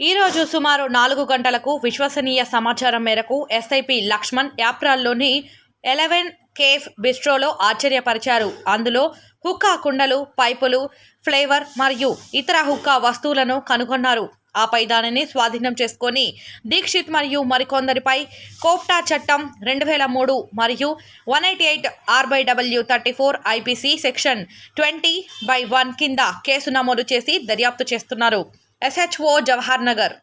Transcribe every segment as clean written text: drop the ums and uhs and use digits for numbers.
ఈరోజు సుమారు 4 గంటలకు విశ్వసనీయ సమాచారం మేరకు ఎస్ఐపి లక్ష్మణ్ యాప్రాల్లోని 11 కేఫ్ బిస్ట్రోలో ఆశ్చర్యపరిచారు. అందులో హుక్కా కుండలు, పైపులు, ఫ్లేవర్ మరియు ఇతర హుక్కా వస్తువులను కనుగొన్నారు. ఆపై దానిని స్వాధీనం చేసుకొని దీక్షిత్ మరియు మరికొందరిపై కోప్టా చట్టం 2003 మరియు 188 RW 34 IPC సెక్షన్ 20/1 కింద కేసు నమోదు చేసి దర్యాప్తు చేస్తున్నారు. SHO జవహర్ నగర్.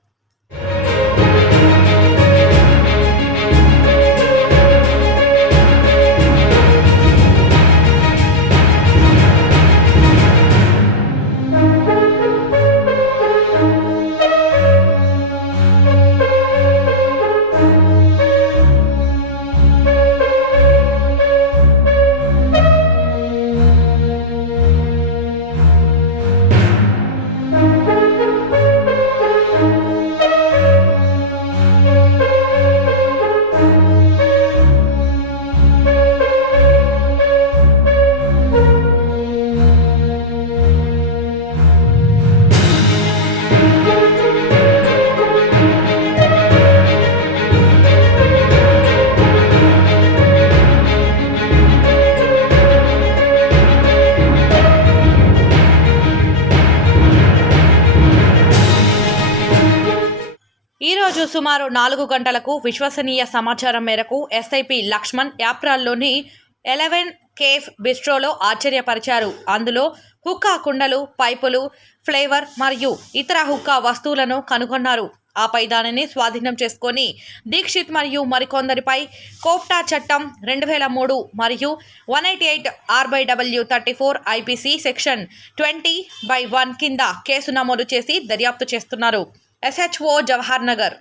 ఈరోజు సుమారు 4 గంటలకు విశ్వసనీయ సమాచారం మేరకు ఎస్ఐపి లక్ష్మణ్ యాప్రాల్లోని 11 కేఫ్ బిస్ట్రోలో ఆశ్చర్యపరిచారు. అందులో హుక్కా కుండలు, పైపులు, ఫ్లేవర్ మరియు ఇతర హుక్కా వస్తువులను కనుగొన్నారు. ఆపై దానిని స్వాధీనం చేసుకొని దీక్షిత్ మరియు మరికొందరిపై కోప్టా చట్టం 2003 మరియు 188 RW 34 IPC సెక్షన్ 20/1 కింద కేసు నమోదు చేసి దర్యాప్తు చేస్తున్నారు. SHO జవహర్ నగర్.